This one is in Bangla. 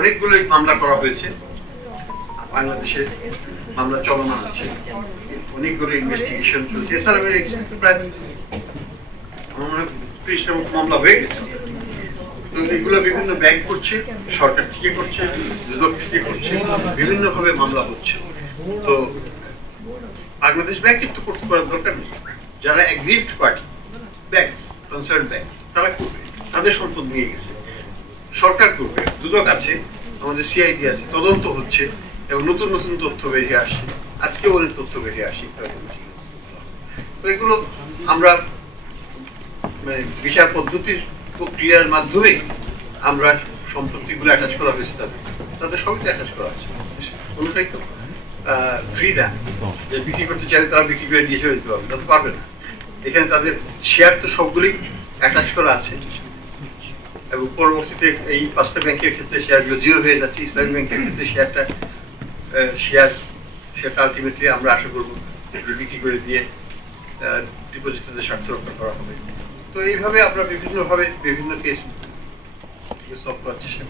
অনেকগুলোই মামলা করা হয়েছে, বাংলাদেশে মামলা চলমান আছে, অনেকগুলো ইনভেস্টিগেশন চলছে। এছাড়া প্রায় আমার মনে হয় 30টা মামলা হয়ে গেছে। তো এগুলো বিভিন্ন ব্যাংক করছে, সরকার থেকে করছে, দুদক থেকে করছে, বিভিন্ন ভাবে মামলা হচ্ছে। তো বাংলাদেশ ব্যাংকের তো করতে করার দরকার নেই। যারা এগ্রিভড পার্টি, ব্যাংক, কনসার্ন ব্যাংক, তারা করবে, তাদের সম্পদ নিয়ে গেছে, সরকার করবে, দুদক আছে, আমাদের সিআইডি আছে, তদন্ত হচ্ছে এবং নতুন নতুন তথ্য বেরিয়ে আসছে। আজকেও অনেক তথ্য বেরিয়ে আসে। তো এগুলো আমরা মানে বিচার পদ্ধতির প্রক্রিয়ার মাধ্যমে আমরা সম্পত্তিগুলো অ্যাটাচ করা হয়েছে, তাদের সবই অ্যাটাচ করা আছে। কোনোটাই তো ফ্রি না যে বিক্রি করতে চাইলে তারা বিক্রি করে দিয়ে চলে যেতে পারবে, তারা তো পারবে না। এখানে তাদের শেয়ার তো সবগুলি অ্যাটাচ করা আছে এবং পরবর্তীতে এই 5টা ব্যাংকের ক্ষেত্রে শেয়ারগুলো জিরো হয়ে যাচ্ছে। ইসলামী ব্যাংকের ক্ষেত্রে সেটা আলটিমেটলি আমরা আশা করবো যে বিক্রি করে দিয়ে ডিপোজিটরদের স্বার্থ রক্ষা করা হবে। তো এইভাবে আমরা বিভিন্নভাবে বিভিন্ন কেস সলভ করার চেষ্টা করি।